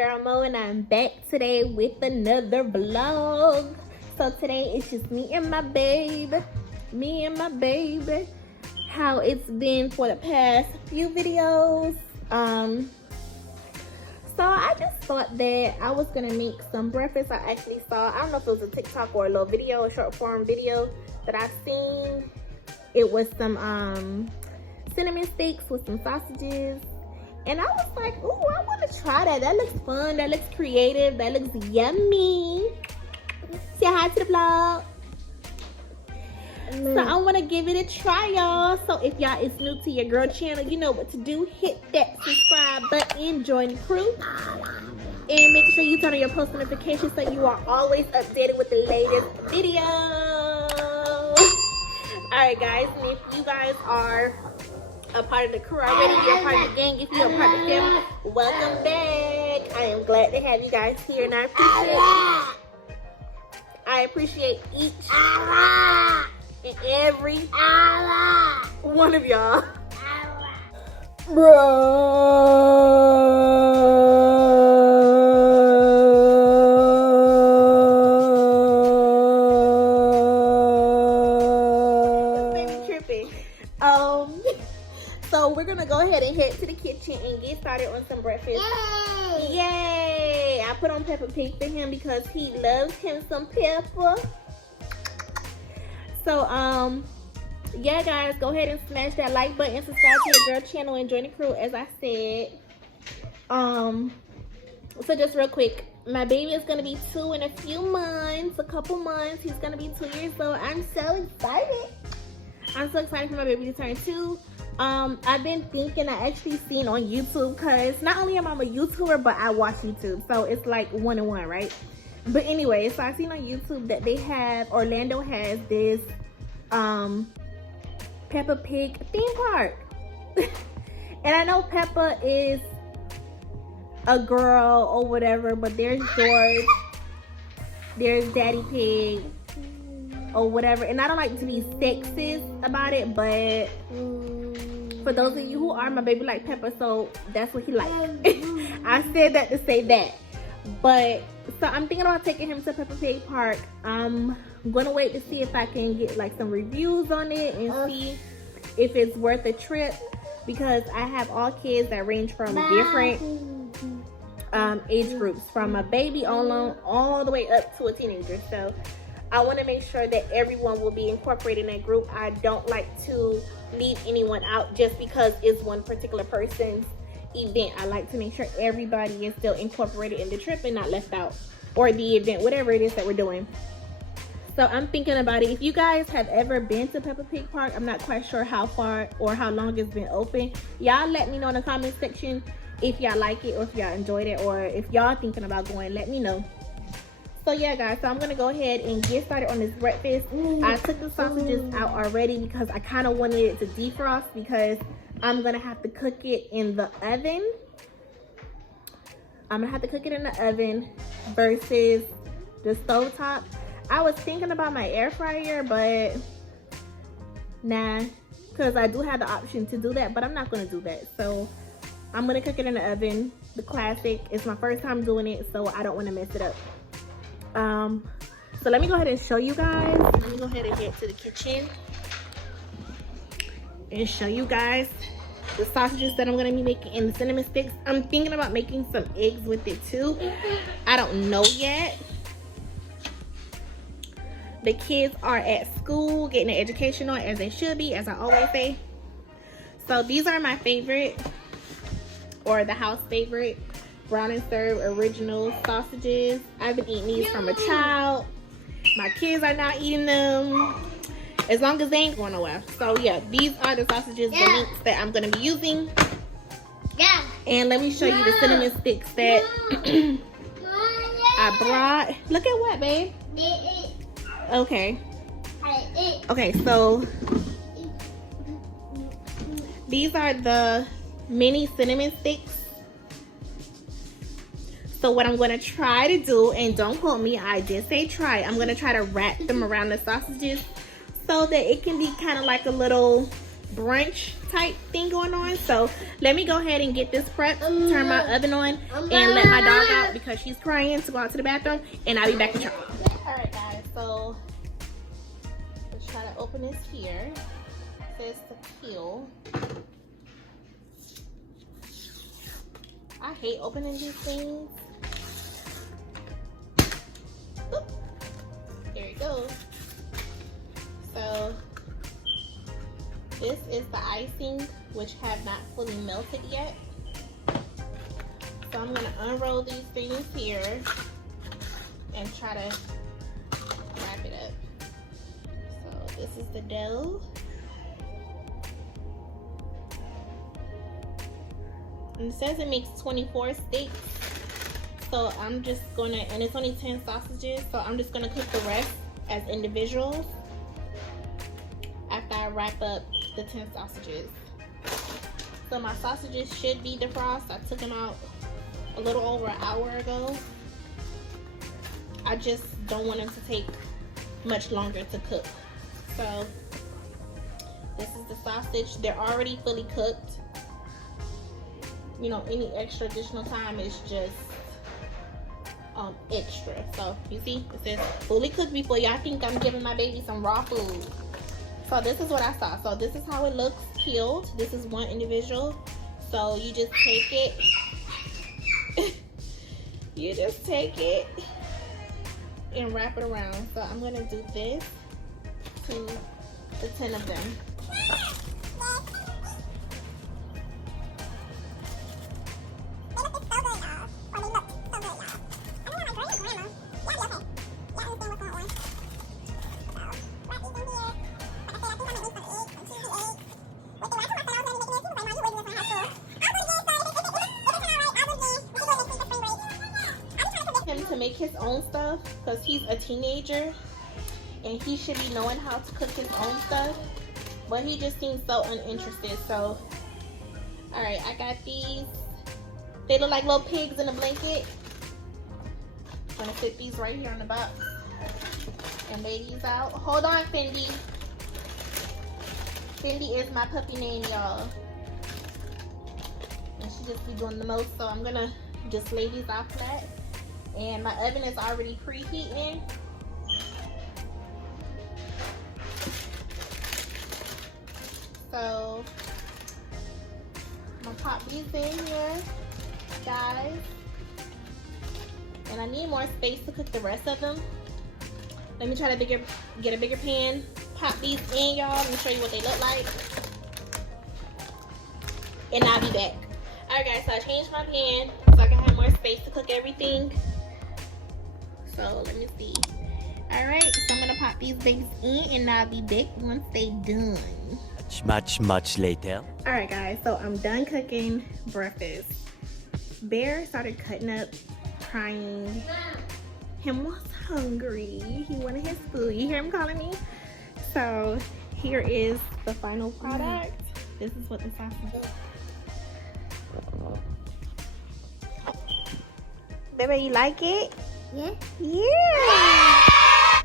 girl Mo, and I'm back today with another vlog. So today it's just me and my baby. How it's been for the past few videos. So I just thought that I was gonna make some breakfast. I actually saw, I don't know if it was a TikTok or a little video, a short form video that I've seen. It was some cinnamon sticks with some sausages. And I was like, ooh, I want to try that. That looks fun. That looks creative. That looks yummy. Say hi to the vlog. So I want to give it a try, y'all. So if y'all is new to your girl channel, you know what to do. Hit that subscribe button. Join the crew. And make sure you turn on your post notifications so you are always updated with the latest video. Alright, guys. And if you guys are a part of the crew already, you're a part of the gang, if you're a part of the family, welcome back. I am glad to have you guys here, and I appreciate each and every one of y'all. So we're gonna go ahead and head to the kitchen and get started on some breakfast. Yay! I put on Peppa Pig for him because he loves him some pepper. So yeah, guys, go ahead and smash that like button, subscribe to your girl channel, and join the crew as I said. So just real quick, my baby is gonna be 2 in a few months, a couple months. He's gonna be 2 years old. I'm so excited. I'm so excited for my baby to turn 2. I've been thinking, I actually seen on YouTube, because not only am I a YouTuber, but I watch YouTube. So it's like 1 and 1, right? But anyway, so I seen on YouTube that they have, Orlando has this Peppa Pig theme park. And I know Peppa is a girl or whatever, but there's George, there's Daddy Pig, or whatever. And I don't like to be sexist about it, but for those of you who are, my baby like Peppa, so that's what he likes. I said that to say that. But so I'm thinking about taking him to Peppa Pig Park. I'm gonna wait to see if I can get like some reviews on it and see if it's worth a trip, because I have all kids that range from different age groups, from a baby all the way up to a teenager. So I want to make sure that everyone will be incorporated in that group. I don't like to leave anyone out just because it's one particular person's event. I like to make sure everybody is still incorporated in the trip and not left out, or the event, whatever it is that we're doing. So I'm thinking about it. If you guys have ever been to Peppa Pig Park, I'm not quite sure how far or how long it's been open. Y'all let me know in the comment section if y'all like it, or if y'all enjoyed it, or if y'all thinking about going, let me know. So yeah, guys, so I'm gonna go ahead and get started on this breakfast. I took the sausages out already because I kind of wanted it to defrost, because I'm gonna have to cook it in the oven. I'm gonna have to cook it in the oven versus the stovetop. I was thinking about my air fryer, but nah, because I do have the option to do that, but I'm not gonna do that. So I'm gonna cook it in the oven, the classic. It's my first time doing it, so I don't want to mess it up. So let me go ahead and show you guys. Let me go ahead and head to the kitchen and show you guys the sausages that I'm gonna be making and the cinnamon sticks. I'm thinking about making some eggs with it too. I don't know yet. The kids are at school getting their education on, as they should be, as I always say. So these are my favorite, or the house favorite, brown and serve original sausages. I've been eating these from a child. My kids are not eating them, as long as they ain't going nowhere. So yeah, these are the sausages, the meats that I'm gonna be using. And let me show you the cinnamon sticks that I brought. Look at what, babe? Okay. Okay, so these are the mini cinnamon sticks. So what I'm going to try to do, and don't quote me, I did say try. I'm going to try to wrap them around the sausages so that it can be kind of like a little brunch type thing going on. So let me go ahead and get this prepped, turn my oven on, and let my dog out because she's crying to go out to the bathroom, and I'll be back in trouble. All right, guys, so let's try to open this here. It says to peel. I hate opening these things. Oop. There it goes. So this is the icing, which have not fully melted yet. So I'm gonna unroll these things here and try to wrap it up. So this is the dough. And it says it makes 24 steaks. So I'm just gonna, and it's only 10 sausages, so I'm just gonna cook the rest as individuals after I wrap up the 10 sausages. So my sausages should be defrosted. I took them out a little over an hour ago. I just don't want them to take much longer to cook. So this is the sausage. They're already fully cooked. You know, any extra additional time is just extra. So you see, it says fully cooked before y'all think I'm giving my baby some raw food. So this is what I saw. So this is how it looks peeled. This is one individual. So you just take it. You just take it and wrap it around. So I'm gonna do this to the 10 of them. Him to make his own stuff because he's a teenager and he should be knowing how to cook his own stuff, but he just seems so uninterested. So all right, I got these. They look like little pigs in a blanket. I'm gonna fit these right here on the box and lay these out. Hold on, Fendi. Fendi is my puppy name, y'all, and she just be doing the most. So I'm gonna just lay these out flat. And my oven is already preheating. So I'm gonna pop these in here, guys. And I need more space to cook the rest of them. Let me try to get a bigger pan. Pop these in, y'all. Let me show you what they look like. And I'll be back. Alright guys, so I changed my pan so I can have more space to cook everything. So let me see. All right, so I'm gonna pop these things in and I'll be back once they done. Much later. All right guys, so I'm done cooking breakfast. Bear started cutting up, crying. Him was hungry. He wanted his food. You hear him calling me? So here is the final product. This is what the sausage is. Baby, you like it? Yeah. Yeah.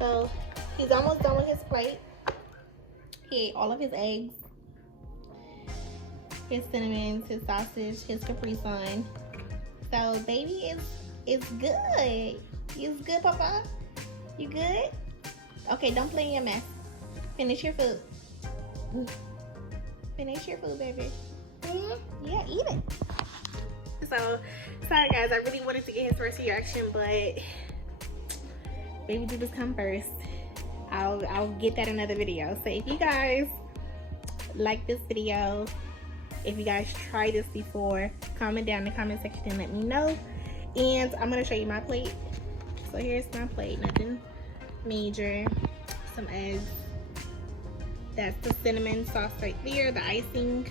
So he's almost done with his plate. He ate all of his eggs, his cinnamons, his sausage, his Capri Sun. So baby is good. You good, Papa? You good? Okay, don't play in your mess. Finish your food. Finish your food, baby. Yeah, eat it. So sorry guys, I really wanted to get his first reaction, but baby Jesus come first. I'll get that in another video. So if you guys like this video, if you guys tried this before, comment down in the comment section and let me know. And I'm gonna show you my plate. So here's my plate, nothing major. Some eggs. That's the cinnamon sauce right there, the icing,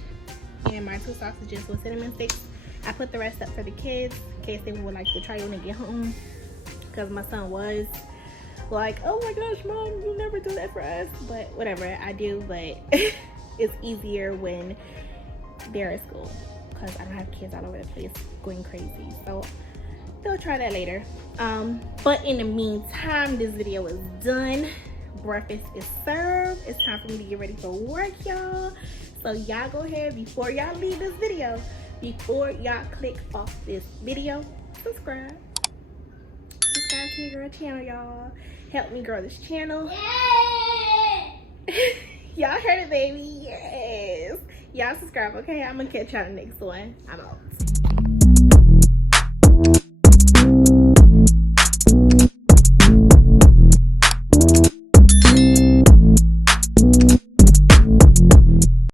and my 2 sausages with cinnamon sticks. I put the rest up for the kids in case they would like to try when they get home, because my son was like, oh my gosh, Mom, you never do that for us. But whatever, I do, but it's easier when they're at school because I don't have kids all over the place going crazy. So they'll try that later. But in the meantime, this video is done. breakfast is served. It's time for me to get ready for work, y'all. So y'all go ahead, before y'all leave this video, before y'all click off this video, subscribe. Subscribe to your girl channel, y'all. Help me grow this channel. Y'all heard it, baby. Yes. Y'all subscribe, okay? I'm gonna catch y'all in the next one. I'm out.